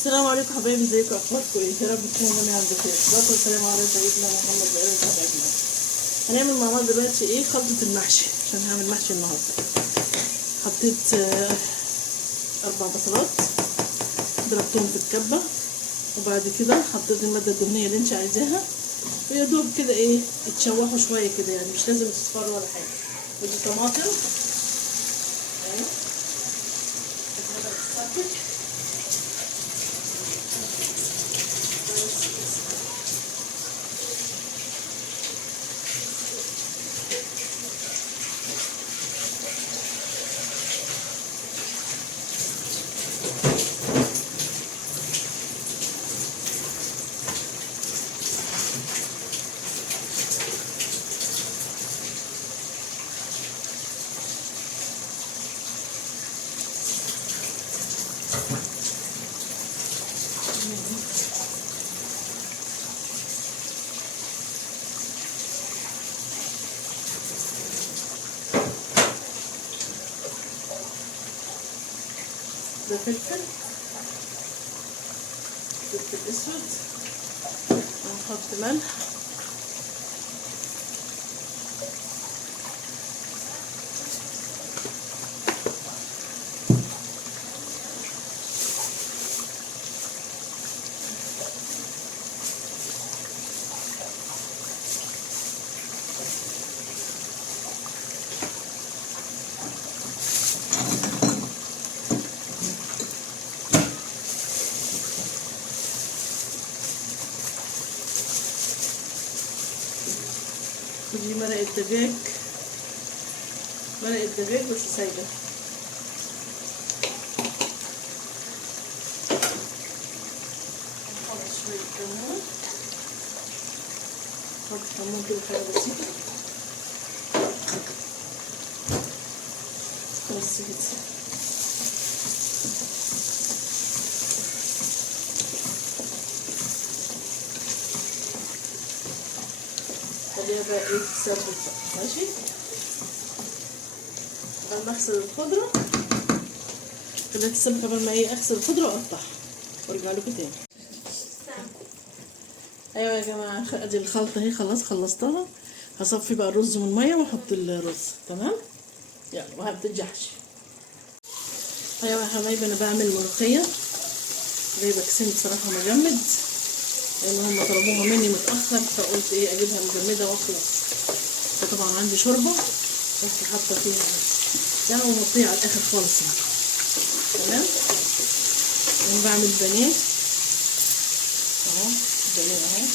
السلام عليكم حبايبي، ازيكم؟ اخباركم ايه؟ يا رب تكونوا جميعا بخير. الصلاه والسلام على سيدنا محمد وعلى اله وصحبه اجمعين. هنعمل مع بعض دلوقتي ايه؟ خلطه المحشي. عشان هعمل محشي النهارده حطيت 4 بصلات ضربتهم في الكبه، وبعد كده حطيت الماده الدهنيه اللي انت عايزاها، ويا دوب كده ايه يتشوحوا شويه كده، يعني مش لازم تصفروا ولا حاجه. ودي طماطم اهي ده فلفل اسود، ونحط ملح ودي مرقة دجاج مش سايبة. نحط شوية كمون، نحط كمون كده حاجة بسيطة بس كده. خليها بقى ايه تتسبك بقى، ماشي؟ قبل ما اغسل الخضرة خليها تتسبك، قبل ما ايه اغسل الخضرة واقطعها وارجع لكم تاني. ايوه يا جماعة، ادي الخلطة اهي خلاص خلصتها. هصفي بقى الرز من المية واحط الرز. تمام، يلا وهبتدي احشي. ايوه يا حبايبي، انا بعمل ملوخية جايبة كيسين بصراحة مجمد، لان هم طلبوها مني متأخر، فقلت ايه اجيبها مجمدة واخلص. فطبعا عندي شوربة بس حاطة فيها يعني ومغطية على الاخر خالص يعني. تمام، انا بعمل بانيه اهو، بانيه اهو.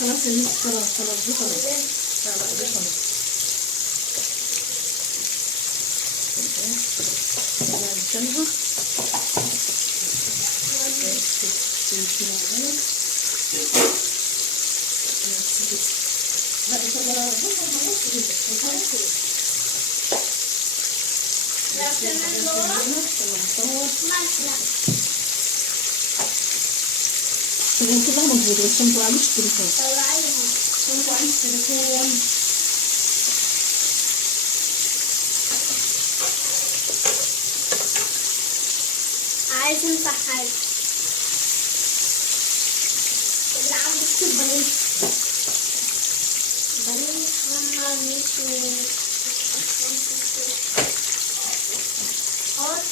خلاص يا ميس، خلاص دي خلاص. لا دي خلاص. نشيلها كده مظبوط، بس ما تطلعليش التليفون. ما تطلعليش التليفون. عايز امسح حاجة اللي عندك البنات محمر مش حط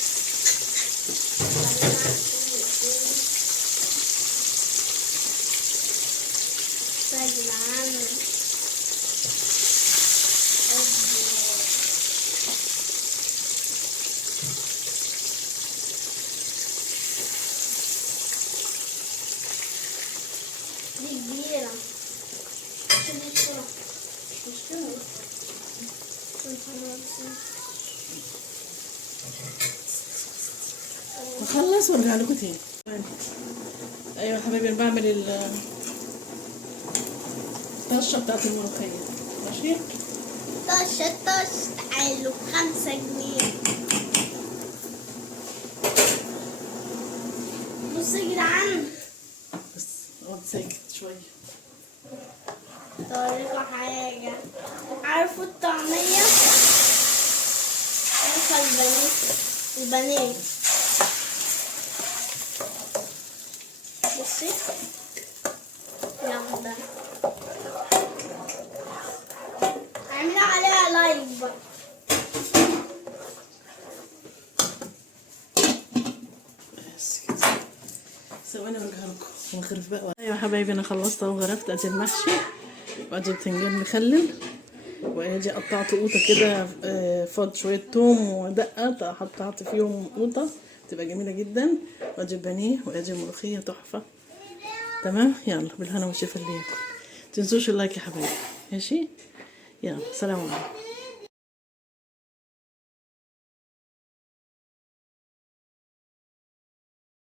دي كبيرة نخلص وارجع لكم تاني. ايوه يا حبايبي، انا بعمل الطشه بتاعت الملوخيه. ماشي، طش تعالوا 5 جنيه. بصوا يا جدعان، بس اقعد ساكت شويه. طريقة حاجة. عارفوا الطعمية؟ عارفة البانيه. بصي يلا اعملوا عليها لايك بقى. بس كده. ثواني اوريها لكم ونخرف بقى. ايوه يا حبايبي انا خلصت اهو، غرفت ادي المحشي وادي بتنجان مخلل، وادي قطعت قوطه كده، فاض شويه توم ودقه قطعت فيهم قوطه تبقى جميله جدا، وادي البانيه وادي الملوخيه تحفه. تمام، يلا بالهنا والشفا اللي ياكل. متنسوش اللايك يا حبايبي، ماشي؟ يلا سلام عليكم.